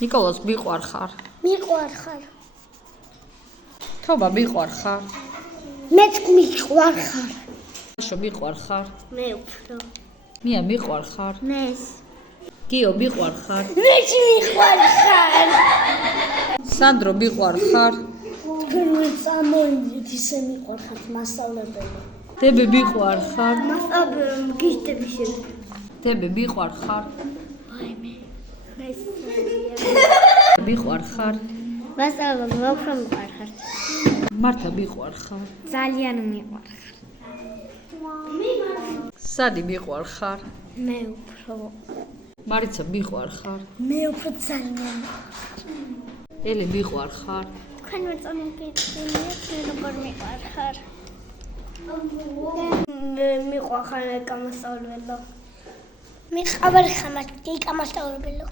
ნიკოლოზ მიყვარხარ? მიყვარხარ. თობა მიყვარხარ? მეც მიყვარხარ. შო მიყვარხარ? მე უფრო. მია მიყვარხარ? მეც. გიო მიყვარხარ? მეც მიყვარხარ. სანდრო მიყვარხარ? თქვენ წამოიდით ისე მიყვარხართ მასწავლებელი. დებე მიყვარხარ? მასწავლებელი გიშდები შენ. დებე მიყვარხარ? ვაიმე. მეც მიყვარხარ? მასწავლებელი უფრო მიყვარხარ. მართა მიყვარხარ? ძალიან მიყვარხარ. სადი მიყვარხარ? მე უფრო. მარიცა მიყვარხარ? მე უფრო ძალიან. ელი მიყვარხარ? თქვენ მეწონებიათ როგორ მიყვარხარ? მე მიყვარხარ ეკამასწავლებლო. მე ხაბარ ხამად ეკამასწავლებლო.